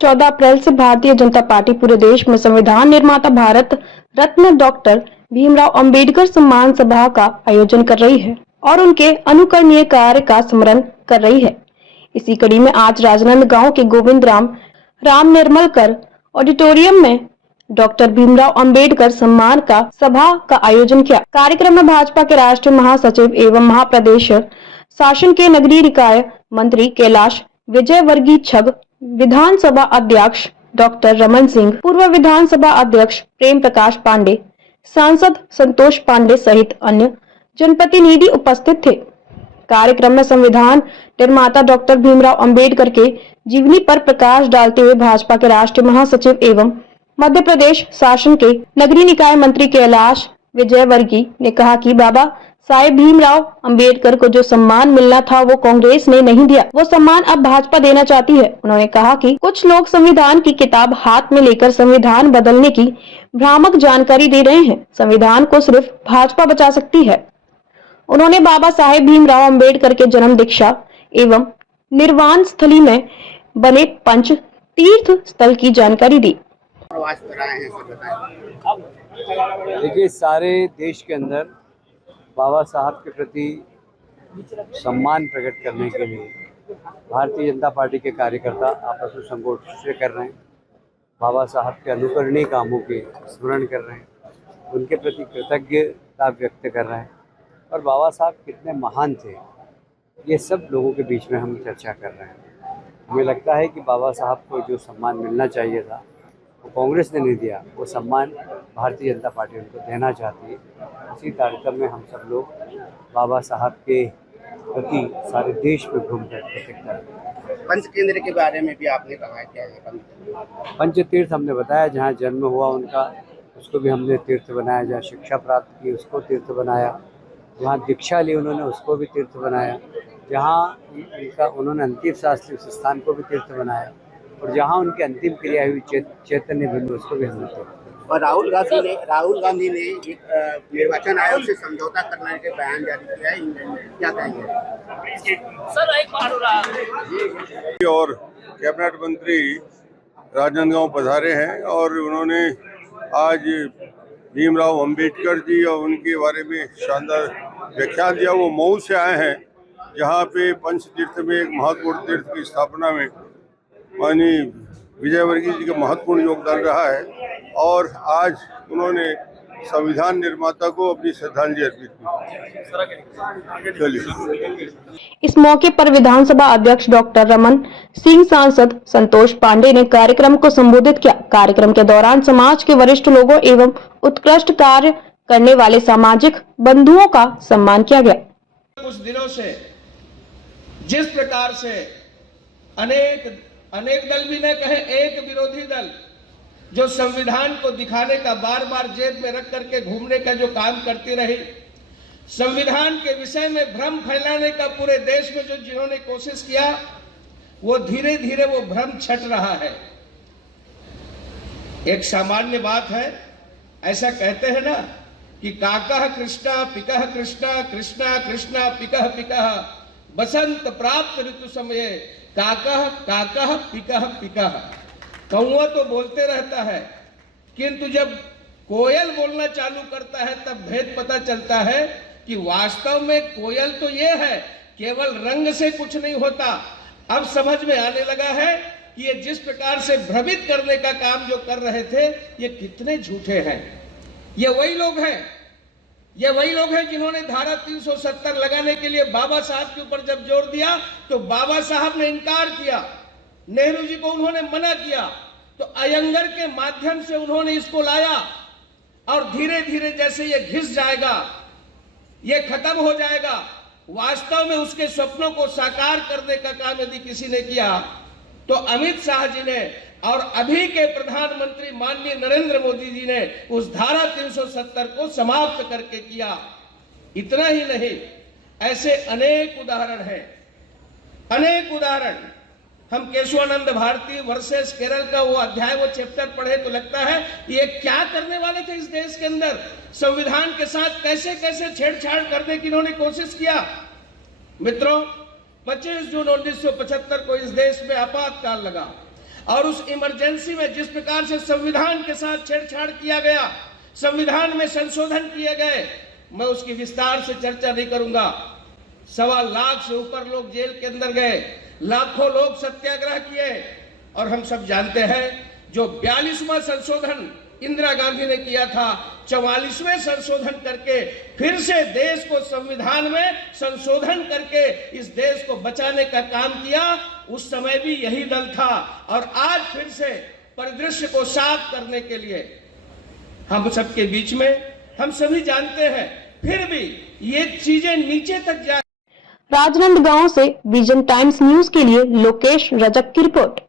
14 अप्रैल से भारतीय जनता पार्टी पूरे देश में संविधान निर्माता भारत रत्न डॉक्टर भीमराव अंबेडकर सम्मान सभा का आयोजन कर रही है और उनके अनुकरणीय कार्य का स्मरण कर रही है। इसी कड़ी में आज राजनांदगांव के गोविंद राम निर्मलकर ऑडिटोरियम में डॉक्टर भीमराव अंबेडकर सम्मान का सभा का आयोजन किया। कार्यक्रम में भाजपा के राष्ट्रीय महासचिव एवं महाप्रदेश शासन के नगरीय निकाय मंत्री कैलाश विजयवर्गीय छग, विधानसभा अध्यक्ष डॉक्टर रमन सिंह, पूर्व विधानसभा अध्यक्ष प्रेम प्रकाश पांडे, सांसद संतोष पांडे सहित अन्य जनप्रतिनिधि उपस्थित थे। कार्यक्रम में संविधान निर्माता डॉक्टर भीमराव अंबेडकर के जीवनी पर प्रकाश डालते हुए भाजपा के राष्ट्रीय महासचिव एवं मध्य प्रदेश शासन के नगरीय निकाय मंत्री कैलाश विजयवर्गीय ने कहा कि बाबा साहेब भीमराव अंबेडकर को जो सम्मान मिलना था वो कांग्रेस ने नहीं दिया, वो सम्मान अब भाजपा देना चाहती है। उन्होंने कहा कि कुछ लोग संविधान की किताब हाथ में लेकर संविधान बदलने की भ्रामक जानकारी दे रहे हैं। संविधान को सिर्फ भाजपा बचा सकती है। उन्होंने बाबा साहेब भीमराव अंबेडकर के जन्म, दीक्षा एवं निर्वाण स्थली में बने पंच तीर्थ स्थल की जानकारी दी। देखिए, सारे देश के अंदर बाबा साहब के प्रति सम्मान प्रकट करने के लिए भारतीय जनता पार्टी के कार्यकर्ता आपस में संघर्ष कर रहे हैं। बाबा साहब के अनुकरणीय कामों के स्मरण कर रहे हैं, उनके प्रति कृतज्ञता व्यक्त कर रहे हैं और बाबा साहब कितने महान थे ये सब लोगों के बीच में हम चर्चा कर रहे हैं। हमें लगता है कि बाबा साहब को जो सम्मान मिलना चाहिए था वो कांग्रेस ने नहीं दिया, वो सम्मान भारतीय जनता पार्टी उनको देना चाहती है। इसी कार्यक्रम में हम सब लोग बाबा साहब के प्रति सारे देश में घूमकर प्रतिक्रिया करें। पंच केंद्र के बारे में भी आपने कहा है, क्या है पंच तीर्थ? हमने बताया, जहाँ जन्म हुआ उनका उसको भी हमने तीर्थ बनाया, जहाँ शिक्षा प्राप्त की उसको तीर्थ बनाया, जहाँ दीक्षा ली उन्होंने उसको भी तीर्थ बनाया, जहाँ उन्होंने अंतिम सांस ली उस स्थान को भी तीर्थ बनाया और जहाँ उनकी अंतिम क्रिया हुई चैतन्य बिंदु उसको भी हमने तीर्थ। और राहुल गांधी ने निर्वाचन आयोग से समझौता करने के बयान जारी किया है, क्या कहेंगे सर? एक बार हो रहा और कैबिनेट मंत्री राजनांदगांव पधारे हैं और उन्होंने आज भीमराव अंबेडकर जी और उनके बारे में शानदार व्याख्यान दिया। वो मऊ से आए हैं, जहाँ पे पंच तीर्थ में एक महत्वपूर्ण तीर्थ की स्थापना में माननीय विजयवर्गीय जी का महत्वपूर्ण योगदान रहा है और आज उन्होंने संविधान निर्माता को अपनी श्रद्धांजलि अर्पित की। चलिए। इस मौके पर विधानसभा अध्यक्ष डॉक्टर रमन सिंह, सांसद संतोष पांडे ने कार्यक्रम को संबोधित किया। कार्यक्रम के दौरान समाज के वरिष्ठ लोगों एवं उत्कृष्ट कार्य करने वाले सामाजिक बंधुओं का सम्मान किया गया। कुछ दिनों से जिस प्रकार से अनेक दल भी न कहे, एक विरोधी दल जो संविधान को दिखाने का, बार बार जेब में रख करके घूमने का जो काम करती रही, संविधान के विषय में भ्रम फैलाने का पूरे देश में जो जिन्होंने कोशिश किया, वो धीरे धीरे वो भ्रम छट रहा है। एक सामान्य बात है, ऐसा कहते हैं ना कि काकः कृष्णा पिकः कृष्णा, कृष्णा कृष्णा पिकः पिकः, बसंत प्राप्त ऋतु समय काकः काकः पिकः पिकः। कौवा तो बोलते रहता है, किंतु जब कोयल बोलना चालू करता है तब भेद पता चलता है कि वास्तव में कोयल तो ये है, केवल रंग से कुछ नहीं होता। अब समझ में आने लगा है कि ये जिस प्रकार से भ्रमित करने का काम जो कर रहे थे, ये कितने झूठे हैं। ये वही लोग हैं जिन्होंने धारा 370 लगाने के लिए बाबा साहब के ऊपर जब जोर दिया तो बाबा साहब ने इनकार किया, नेहरू जी को उन्होंने मना किया, तो अयंगर के माध्यम से उन्होंने इसको लाया और धीरे धीरे जैसे ये घिस जाएगा, ये खत्म हो जाएगा, वास्तव में उसके सपनों को साकार करने का काम यदि किसी ने किया तो अमित शाह जी ने और अभी के प्रधानमंत्री माननीय नरेंद्र मोदी जी ने उस धारा 370 को समाप्त करके किया। इतना ही नहीं, ऐसे अनेक उदाहरण हैं, अनेक उदाहरण। हम केशवानंद भारती वर्सेस केरल का वो अध्याय, वो चैप्टर पढ़े तो लगता है ये क्या करने वाले थे इस देश के अंदर, संविधान के साथ कैसे कैसे छेड़छाड़ करने की इन्होंने कोशिश किया। मित्रों, 25 जून 1975 को इस देश में आपातकाल लगा। और उस इमरजेंसी में जिस प्रकार से संविधान के साथ छेड़छाड़ किया गया, संविधान में संशोधन किए गए, मैं उसकी विस्तार से चर्चा नहीं करूंगा। 1.25 लाख से ऊपर लोग जेल के अंदर गए, लाखों लोग सत्याग्रह किए, और हम सब जानते हैं जो 42वां संशोधन इंदिरा गांधी ने किया था, 44वें संशोधन करके फिर से देश को संविधान में संशोधन करके इस देश को बचाने का काम किया। उस समय भी यही दल था, और आज फिर से परिदृश्य को साफ करने के लिए हम सबके बीच में, हम सभी जानते हैं, फिर भी ये चीजें नीचे तक जा। राजनांदगांव से विजन टाइम्स न्यूज के लिए लोकेश रजक की रिपोर्ट।